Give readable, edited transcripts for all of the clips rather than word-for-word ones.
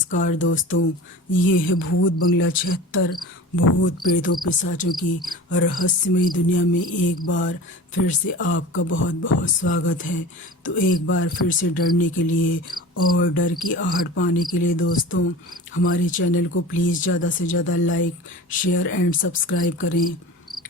नमस्कार दोस्तों, ये है भूत बंगला 76। भूत प्रेतों पिशाचों की रहस्यमयी दुनिया में एक बार फिर से आपका बहुत बहुत स्वागत है। तो एक बार फिर से डरने के लिए और डर की आहट पाने के लिए दोस्तों हमारे चैनल को प्लीज़ ज़्यादा से ज़्यादा लाइक, शेयर एंड सब्सक्राइब करें।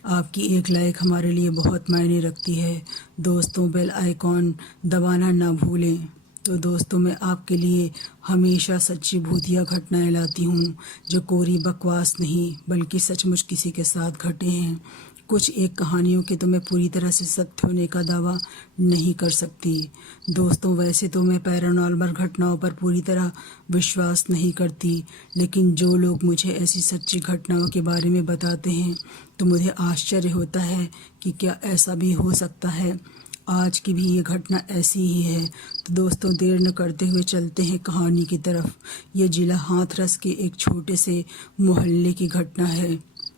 आपकी एक लाइक हमारे लिए बहुत मायने रखती है दोस्तों। बेल आइकॉन दबाना ना भूलें। तो दोस्तों मैं आपके लिए हमेशा सच्ची भूतिया घटनाएं लाती हूँ जो कोरी बकवास नहीं बल्कि सचमुच किसी के साथ घटे हैं। कुछ एक कहानियों के तो मैं पूरी तरह से सत्य होने का दावा नहीं कर सकती दोस्तों। वैसे तो मैं पैरानॉर्मल घटनाओं पर पूरी तरह विश्वास नहीं करती, लेकिन जो लोग मुझे ऐसी सच्ची घटनाओं के बारे में बताते हैं तो मुझे आश्चर्य होता है कि क्या ऐसा भी हो सकता है। आज की भी ये घटना ऐसी ही है। तो दोस्तों देर न करते हुए चलते हैं कहानी की तरफ। ये जिला हाथरस के एक छोटे से मोहल्ले की घटना है।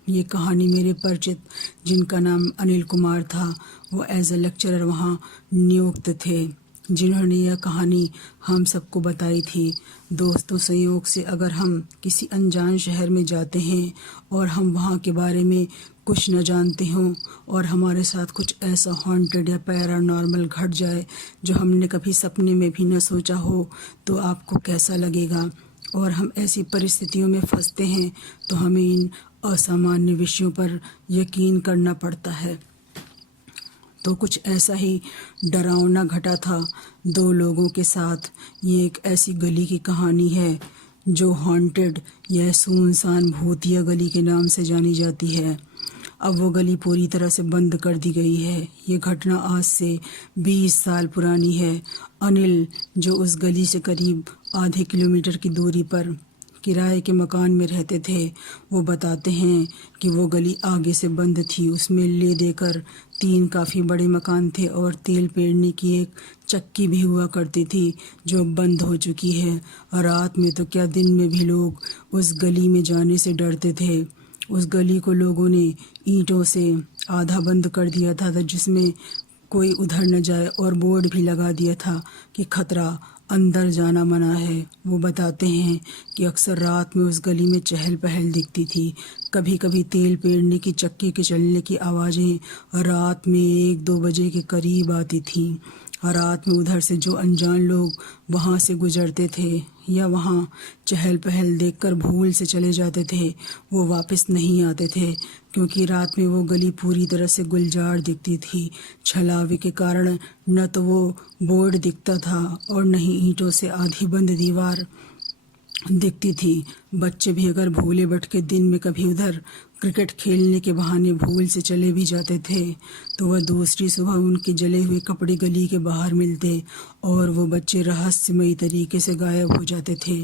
ये कहानी मेरे परिचित जिनका नाम अनिल कुमार था, वो एज ए लेक्चरर वहाँ नियुक्त थे, जिन्होंने यह कहानी हम सबको बताई थी। दोस्तों संयोग से अगर हम किसी अनजान शहर में जाते हैं और हम वहाँ के बारे में कुछ न जानते हों और हमारे साथ कुछ ऐसा हॉन्टेड या पैरानॉर्मल घट जाए जो हमने कभी सपने में भी न सोचा हो, तो आपको कैसा लगेगा। और हम ऐसी परिस्थितियों में फंसते हैं तो हमें इन असामान्य विषयों पर यकीन करना पड़ता है। तो कुछ ऐसा ही डरावना घटा था दो लोगों के साथ। ये एक ऐसी गली की कहानी है जो हॉन्टेड या सुनसान भूतिया गली के नाम से जानी जाती है। अब वो गली पूरी तरह से बंद कर दी गई है। ये घटना आज से 20 साल पुरानी है। अनिल जो उस गली से करीब आधे किलोमीटर की दूरी पर किराए के मकान में रहते थे, वो बताते हैं कि वो गली आगे से बंद थी। उसमें ले देकर 3 काफ़ी बड़े मकान थे और तेल पेरने की एक चक्की भी हुआ करती थी जो बंद हो चुकी है। रात में तो क्या दिन में भी लोग उस गली में जाने से डरते थे। उस गली को लोगों ने ईंटों से आधा बंद कर दिया था जिसमें कोई उधर न जाए, और बोर्ड भी लगा दिया था कि खतरा, अंदर जाना मना है। वो बताते हैं कि अक्सर रात में उस गली में चहल पहल दिखती थी। कभी कभी तेल पेरने की चक्की के चलने की आवाज़ें रात में 1-2 बजे के करीब आती थीं। रात में उधर से जो अनजान लोग वहाँ से गुजरते थे या वहाँ चहल पहल देखकर भूल से चले जाते थे, वो वापस नहीं आते थे, क्योंकि रात में वो गली पूरी तरह से गुलजार दिखती थी। छलावे के कारण न तो वो बोर्ड दिखता था और न ही ईंटों से आधी बंद दीवार दिखती थी। बच्चे भी अगर भूले भटके दिन में कभी उधर क्रिकेट खेलने के बहाने भूल से चले भी जाते थे तो वह दूसरी सुबह उनके जले हुए कपड़े गली के बाहर मिलते और वो बच्चे रहस्यमयी तरीके से गायब हो जाते थे।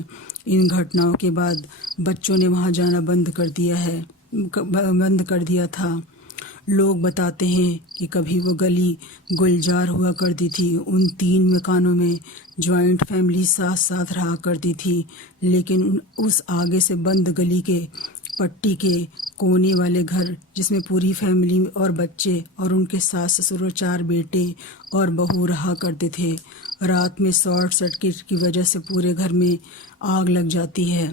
इन घटनाओं के बाद बच्चों ने वहाँ जाना बंद कर दिया था। लोग बताते हैं कि कभी वो गली गुलजार हुआ करती थी। उन 3 मकानों में जॉइंट फैमिली साथ साथ रहा करती थी, लेकिन उस आगे से बंद गली के पट्टी के कोने वाले घर, जिसमें पूरी फैमिली और बच्चे और उनके सास ससुर और 4 बेटे और बहू रहा करते थे, रात में शॉर्ट सर्किट की वजह से पूरे घर में आग लग जाती है।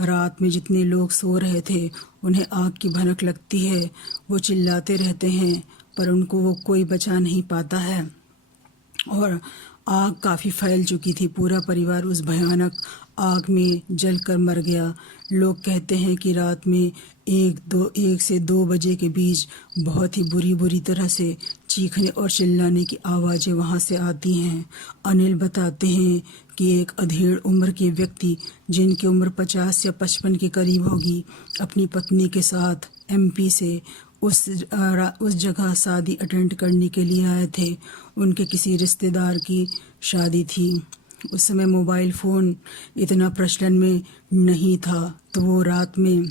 रात में जितने लोग सो रहे थे उन्हें आग की भनक लगती है। वो चिल्लाते रहते हैं पर उनको वो कोई बचा नहीं पाता है और आग काफ़ी फैल चुकी थी। पूरा परिवार उस भयानक आग में जलकर मर गया। लोग कहते हैं कि रात में 1 से 2 बजे के बीच बहुत ही बुरी तरह से चीखने और चिल्लाने की आवाज़ें वहाँ से आती हैं। अनिल बताते हैं कि एक अधेड़ उम्र के व्यक्ति, जिनकी उम्र 50 या 55 के करीब होगी, अपनी पत्नी के साथ MP से उस जगह शादी अटेंड करने के लिए आए थे। उनके किसी रिश्तेदार की शादी थी। उस समय मोबाइल फ़ोन इतना प्रचलन में नहीं था, तो वो रात में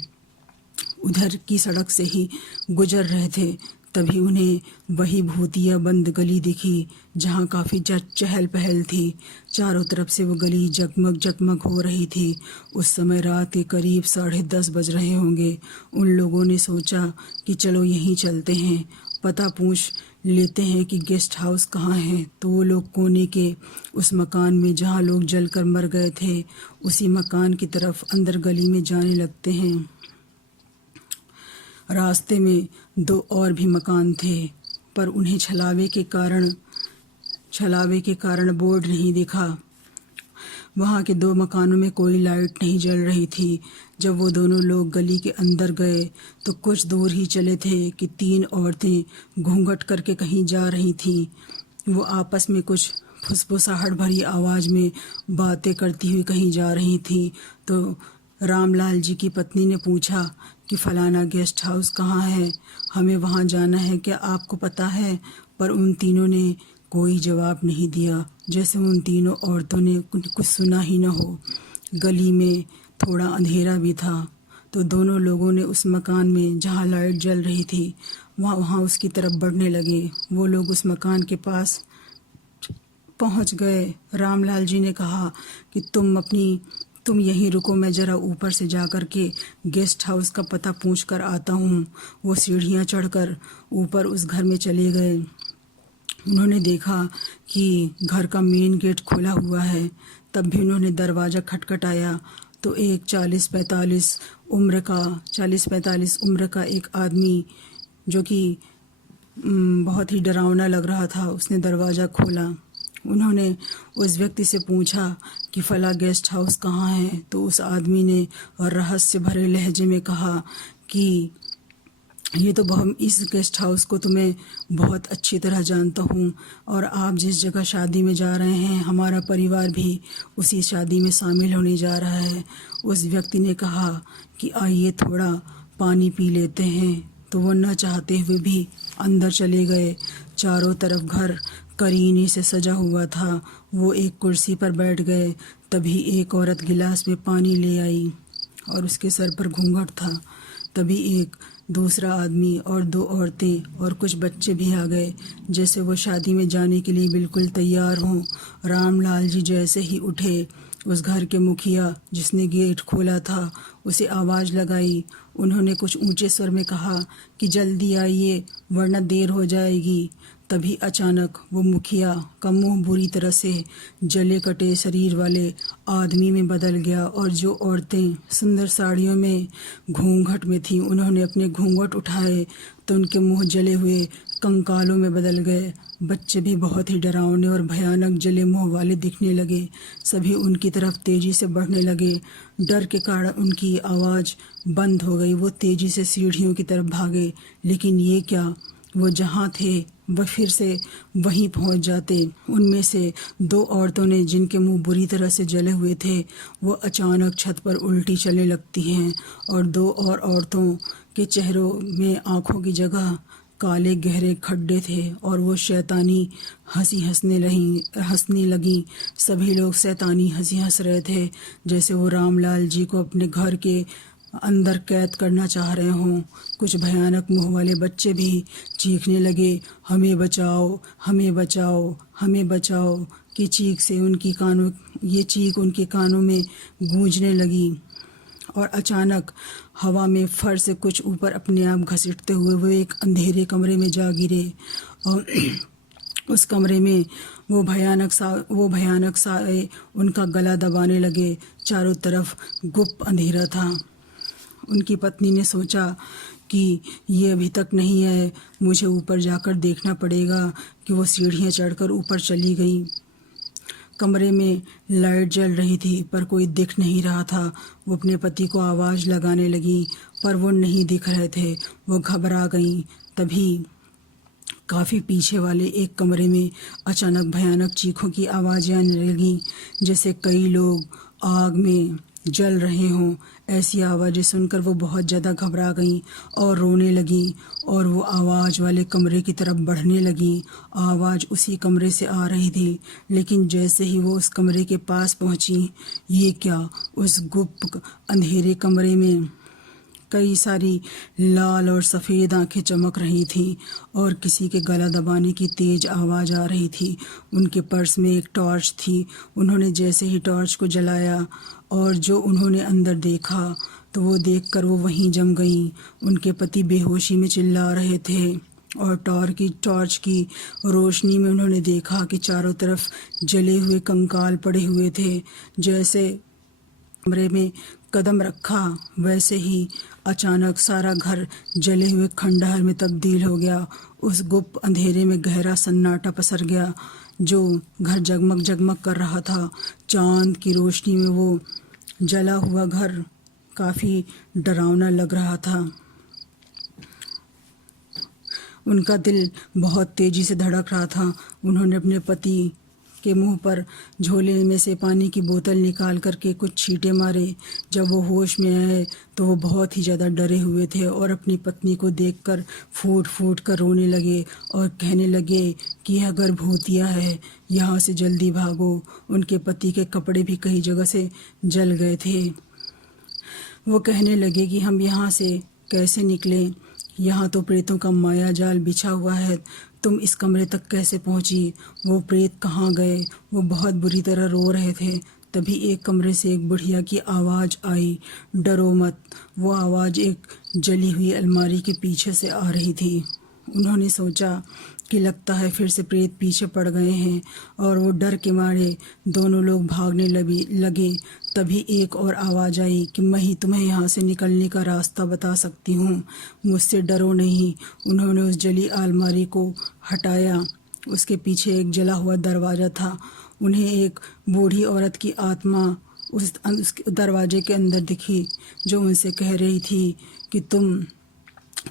उधर की सड़क से ही गुजर रहे थे। तभी उन्हें वही भूतिया बंद गली दिखी जहाँ काफ़ी चहल पहल थी। चारों तरफ से वो गली जगमग जगमग हो रही थी। उस समय रात के करीब 10:30 बज रहे होंगे। उन लोगों ने सोचा कि चलो यहीं चलते हैं पता पूछ लेते हैं कि गेस्ट हाउस कहाँ है। तो वो लोग कोने के उस मकान में जहाँ लोग जलकर मर गए थे उसी मकान की तरफ अंदर गली में जाने लगते हैं। रास्ते में 2 और भी मकान थे, पर उन्हें छलावे के कारण बोर्ड नहीं दिखा। वहाँ के 2 मकानों में कोई लाइट नहीं जल रही थी। जब वो दोनों लोग गली के अंदर गए तो कुछ दूर ही चले थे कि 3 औरतें घूंघट करके कहीं जा रही थीं। वो आपस में कुछ फुसफुसाहट भरी आवाज़ में बातें करती हुई कहीं जा रही थीं। तो रामलाल जी की पत्नी ने पूछा कि फलाना गेस्ट हाउस कहाँ है, हमें वहाँ जाना है, क्या आपको पता है? पर उन तीनों ने कोई जवाब नहीं दिया, जैसे उन तीनों औरतों ने कुछ सुना ही न हो। गली में थोड़ा अंधेरा भी था, तो दोनों लोगों ने उस मकान में जहाँ लाइट जल रही थी वहाँ उसकी तरफ बढ़ने लगे। वो लोग उस मकान के पास पहुँच गए। रामलाल जी ने कहा कि तुम यहीं रुको, मैं ज़रा ऊपर से जा कर के गेस्ट हाउस का पता पूछ कर आता हूँ। वो सीढ़ियाँ चढ़कर ऊपर उस घर में चले गए। उन्होंने देखा कि घर का मेन गेट खुला हुआ है। तब भी उन्होंने दरवाज़ा खटखटाया तो एक 40-45 उम्र का एक आदमी, जो कि बहुत ही डरावना लग रहा था, उसने दरवाज़ा खोला। उन्होंने उस व्यक्ति से पूछा कि फला गेस्ट हाउस कहाँ है। तो उस आदमी ने रहस्य भरे लहजे में कहा कि इस गेस्ट हाउस को तो मैं बहुत अच्छी तरह जानता हूँ, और आप जिस जगह शादी में जा रहे हैं हमारा परिवार भी उसी शादी में शामिल होने जा रहा है। उस व्यक्ति ने कहा कि आइए थोड़ा पानी पी लेते हैं। तो वो न चाहते हुए भी अंदर चले गए। चारों तरफ घर करीने से सजा हुआ था। वो एक कुर्सी पर बैठ गए। तभी एक औरत गिलास में पानी ले आई और उसके सर पर घूंघट था। तभी एक दूसरा आदमी और 2 औरतें और कुछ बच्चे भी आ गए, जैसे वो शादी में जाने के लिए बिल्कुल तैयार हों। रामलाल जी जैसे ही उठे, उस घर के मुखिया जिसने गेट खोला था उसे आवाज़ लगाई। उन्होंने कुछ ऊंचे स्वर में कहा कि जल्दी आइए वरना देर हो जाएगी। तभी अचानक वो मुखिया का मुंह बुरी तरह से जले कटे शरीर वाले आदमी में बदल गया, और जो औरतें सुंदर साड़ियों में घूंघट में थीं उन्होंने अपने घूंघट उठाए तो उनके मुंह जले हुए कंकालों में बदल गए। बच्चे भी बहुत ही डरावने और भयानक जले मुंह वाले दिखने लगे। सभी उनकी तरफ तेजी से बढ़ने लगे। डर के कारण उनकी आवाज़ बंद हो गई। वो तेजी से सीढ़ियों की तरफ भागे, लेकिन ये क्या, वो जहाँ थे वह फिर से वहीं पहुंच जाते। उनमें से 2 औरतों ने, जिनके मुंह बुरी तरह से जले हुए थे, वो अचानक छत पर उल्टी चलने लगती हैं, और 2 और औरतों के चेहरों में आँखों की जगह काले गहरे खड्डे थे, और वो शैतानी हंसी हंसने लगी। सभी लोग शैतानी हंसी हंस रहे थे, जैसे वो रामलाल जी को अपने घर के अंदर कैद करना चाह रहे हों। कुछ भयानक मुंह वाले बच्चे भी चीखने लगे, हमें बचाओ, हमें बचाओ, हमें बचाओ की चीख उनके कानों में गूंजने लगी। और अचानक हवा में फर से कुछ ऊपर अपने आप घसीटते हुए वो एक अंधेरे कमरे में जा गिरे। और उस कमरे में वो भयानक साए उनका गला दबाने लगे। चारों तरफ गुप्त अंधेरा था। उनकी पत्नी ने सोचा कि ये अभी तक नहीं है, मुझे ऊपर जाकर देखना पड़ेगा, कि वो सीढ़ियाँ चढ़कर ऊपर चली गई। कमरे में लाइट जल रही थी पर कोई दिख नहीं रहा था। वो अपने पति को आवाज़ लगाने लगी पर वो नहीं दिख रहे थे। वो घबरा गई। तभी काफ़ी पीछे वाले एक कमरे में अचानक भयानक चीखों की आवाज़ें आने लगीं, जैसे कई लोग आग में जल रहे हों। ऐसी आवाज़ें सुनकर वो बहुत ज़्यादा घबरा गईं और रोने लगीं, और वो आवाज़ वाले कमरे की तरफ बढ़ने लगीं। आवाज़ उसी कमरे से आ रही थी, लेकिन जैसे ही वो उस कमरे के पास पहुंची, ये क्या, उस गुप्त अंधेरे कमरे में कई सारी लाल और सफ़ेद आंखें चमक रही थीं, और किसी के गला दबाने की तेज़ आवाज़ आ रही थी। उनके पर्स में एक टॉर्च थी। उन्होंने जैसे ही टॉर्च को जलाया और जो उन्होंने अंदर देखा, तो वो देखकर वो वहीं जम गईं। उनके पति बेहोशी में चिल्ला रहे थे और टॉर्च की रोशनी में उन्होंने देखा कि चारों तरफ जले हुए कंकाल पड़े हुए थे। जैसे कमरे में कदम रखा वैसे ही अचानक सारा घर जले हुए खंडहर में तब्दील हो गया। उस गुप्त अंधेरे में गहरा सन्नाटा पसर गया। जो घर जगमग जगमग कर रहा था, चांद की रोशनी में वो जला हुआ घर काफ़ी डरावना लग रहा था। उनका दिल बहुत तेज़ी से धड़क रहा था। उन्होंने अपने पति के मुंह पर झोले में से पानी की बोतल निकाल करके कुछ छींटे मारे। जब वो होश में आए तो वो बहुत ही ज़्यादा डरे हुए थे और अपनी पत्नी को देखकर फूट फूट कर रोने लगे और कहने लगे कि यह घर भूतिया है, यहाँ से जल्दी भागो। उनके पति के कपड़े भी कई जगह से जल गए थे। वो कहने लगे कि हम यहाँ से कैसे निकलें, यहाँ तो प्रेतों का माया जाल बिछा हुआ है, तुम इस कमरे तक कैसे पहुँची, वो प्रेत कहाँ गए। वो बहुत बुरी तरह रो रहे थे। तभी एक कमरे से एक बुढ़िया की आवाज़ आई, डरो मत। वो आवाज़ एक जली हुई अलमारी के पीछे से आ रही थी। उन्होंने सोचा कि लगता है फिर से प्रेत पीछे पड़ गए हैं और वो डर के मारे दोनों लोग भागने लगे। तभी एक और आवाज़ आई कि मैं ही तुम्हें यहाँ से निकलने का रास्ता बता सकती हूँ, मुझसे डरो नहीं। उन्होंने उस जली अलमारी को हटाया। उसके पीछे एक जला हुआ दरवाज़ा था। उन्हें एक बूढ़ी औरत की आत्मा उस दरवाजे के अंदर दिखी, जो उनसे कह रही थी कि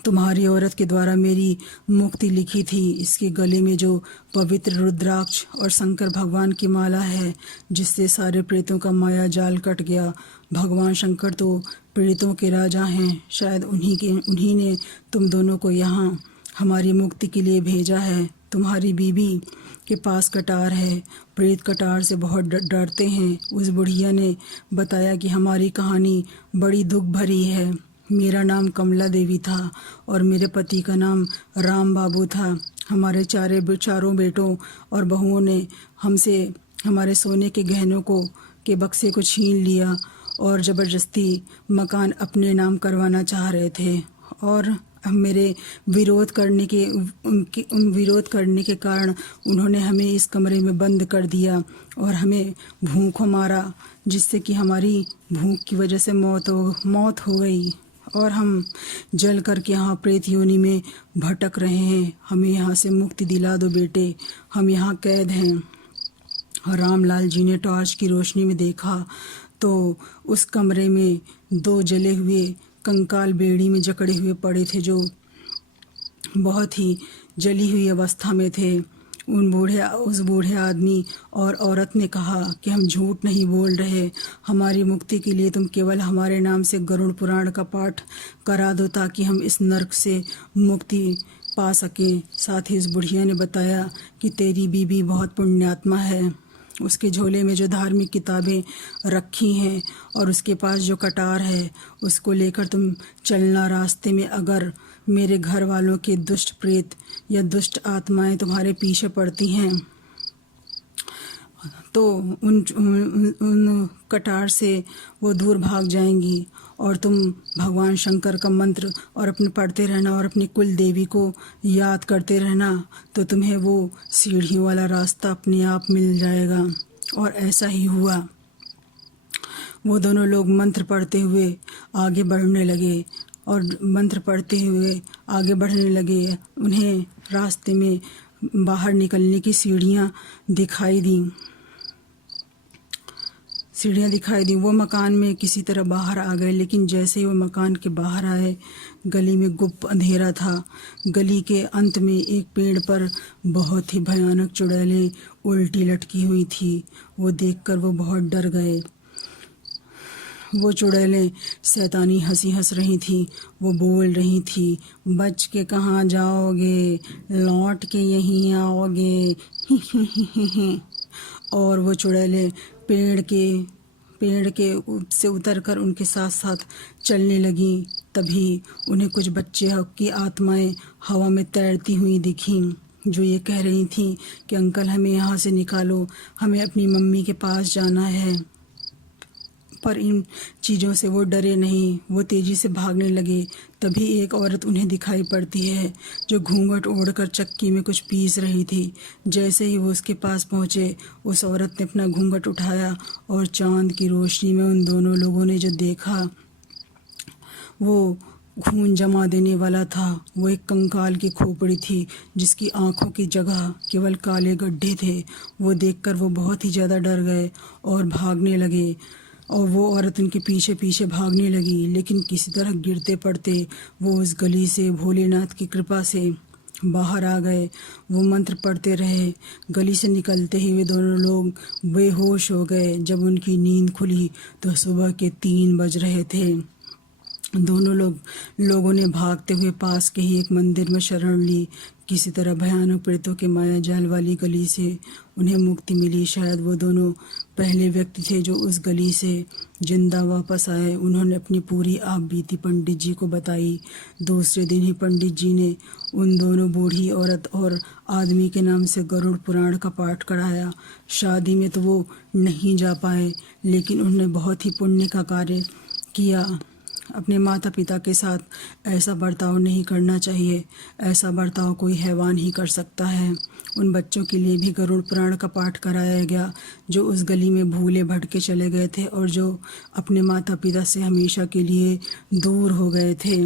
तुम्हारी औरत के द्वारा मेरी मुक्ति लिखी थी। इसके गले में जो पवित्र रुद्राक्ष और शंकर भगवान की माला है, जिससे सारे प्रेतों का माया जाल कट गया। भगवान शंकर तो प्रेतों के राजा हैं, शायद उन्हीं ने तुम दोनों को यहाँ हमारी मुक्ति के लिए भेजा है। तुम्हारी बीबी के पास कटार है, प्रेत कटार से बहुत डरते हैं। उस बुढ़िया ने बताया कि हमारी कहानी बड़ी दुख भरी है। मेरा नाम कमला देवी था और मेरे पति का नाम राम बाबू था। हमारे चारों बेटों और बहुओं ने हमसे हमारे सोने के गहनों के बक्से को छीन लिया और ज़बरदस्ती मकान अपने नाम करवाना चाह रहे थे। और मेरे विरोध करने के कारण उन्होंने हमें इस कमरे में बंद कर दिया और हमें भूखों मारा, जिससे कि हमारी भूख की वजह से मौत हो गई और हम जल करके यहाँ प्रेत योनि में भटक रहे हैं। हमें यहाँ से मुक्ति दिला दो बेटे, हम यहाँ कैद हैं। रामलाल जी ने टॉर्च की रोशनी में देखा तो उस कमरे में दो जले हुए कंकाल बेड़ी में जकड़े हुए पड़े थे, जो बहुत ही जली हुई अवस्था में थे। उस बूढ़े आदमी और औरत ने कहा कि हम झूठ नहीं बोल रहे, हमारी मुक्ति के लिए तुम केवल हमारे नाम से गरुड़ पुराण का पाठ करा दो ताकि हम इस नरक से मुक्ति पा सकें। साथ ही उस बुढ़िया ने बताया कि तेरी बीबी बहुत पुण्यात्मा है, उसके झोले में जो धार्मिक किताबें रखी हैं और उसके पास जो कटार है उसको लेकर तुम चलना। रास्ते में अगर मेरे घर वालों के दुष्ट प्रेत या दुष्ट आत्माएं तुम्हारे पीछे पड़ती हैं तो उन कटार से वो दूर भाग जाएंगी और तुम भगवान शंकर का मंत्र और अपने पढ़ते रहना और अपनी कुल देवी को याद करते रहना, तो तुम्हें वो सीढ़ियों वाला रास्ता अपने आप मिल जाएगा। और ऐसा ही हुआ। वो दोनों लोग मंत्र पढ़ते हुए आगे बढ़ने लगे उन्हें रास्ते में बाहर निकलने की सीढ़ियाँ दिखाई दी। वो मकान में किसी तरह बाहर आ गए, लेकिन जैसे ही वो मकान के बाहर आए, गली में गुप्त अंधेरा था। गली के अंत में एक पेड़ पर बहुत ही भयानक चुड़ैलें उल्टी लटकी हुई थी। वो देखकर वो बहुत डर गए। वो चुड़ैलें शैतानी हंसी हंस रही थी। वो बोल रही थी, बच के कहाँ जाओगे, लौट के यहीं आओगे। और वो चुड़ैलें पेड़ के से उतरकर उनके साथ साथ चलने लगी। तभी उन्हें कुछ बच्चे की आत्माएं हवा में तैरती हुई दिखीं, जो ये कह रही थीं कि अंकल हमें यहाँ से निकालो, हमें अपनी मम्मी के पास जाना है। पर इन चीज़ों से वो डरे नहीं, वो तेज़ी से भागने लगे। तभी एक औरत उन्हें दिखाई पड़ती है जो घूंघट ओढ़कर चक्की में कुछ पीस रही थी। जैसे ही वो उसके पास पहुँचे, उस औरत ने अपना घूंघट उठाया और चाँद की रोशनी में उन दोनों लोगों ने जो देखा वो खून जमा देने वाला था। वो एक कंकाल की खोपड़ी थी जिसकी आंखों की जगह केवल काले गड्ढे थे। वो देखकर वो बहुत ही ज़्यादा डर गए और भागने लगे, और वो औरत उनके पीछे पीछे भागने लगी, लेकिन किसी तरह गिरते पड़ते वो उस गली से भोलेनाथ की कृपा से बाहर आ गए। वो मंत्र पढ़ते रहे। गली से निकलते ही वे दोनों लोग बेहोश हो गए। जब उनकी नींद खुली तो सुबह के 3 बज रहे थे। दोनों लोगों ने भागते हुए पास के ही एक मंदिर में शरण ली। किसी तरह भयानक प्रेतों के माया जाल वाली गली से उन्हें मुक्ति मिली। शायद वो दोनों पहले व्यक्ति थे जो उस गली से जिंदा वापस आए। उन्होंने अपनी पूरी आप बीती पंडित जी को बताई। दूसरे दिन ही पंडित जी ने उन दोनों बूढ़ी औरत और आदमी के नाम से गरुड़ पुराण का पाठ कराया। शादी में तो वो नहीं जा पाए, लेकिन उन्होंने बहुत ही पुण्य का कार्य किया। अपने माता पिता के साथ ऐसा बर्ताव नहीं करना चाहिए। ऐसा बर्ताव कोई हैवान ही कर सकता है। उन बच्चों के लिए भी गरुड़ पुराण का पाठ कराया गया जो उस गली में भूले भटके चले गए थे और जो अपने माता पिता से हमेशा के लिए दूर हो गए थे।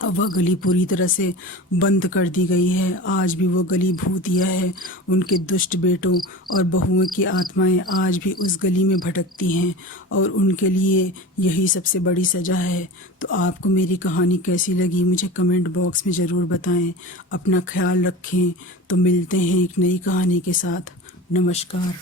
अब वह गली पूरी तरह से बंद कर दी गई है। आज भी वो गली भूतिया है। उनके दुष्ट बेटों और बहुओं की आत्माएं आज भी उस गली में भटकती हैं और उनके लिए यही सबसे बड़ी सज़ा है। तो आपको मेरी कहानी कैसी लगी मुझे कमेंट बॉक्स में ज़रूर बताएं। अपना ख्याल रखें। तो मिलते हैं एक नई कहानी के साथ। नमस्कार।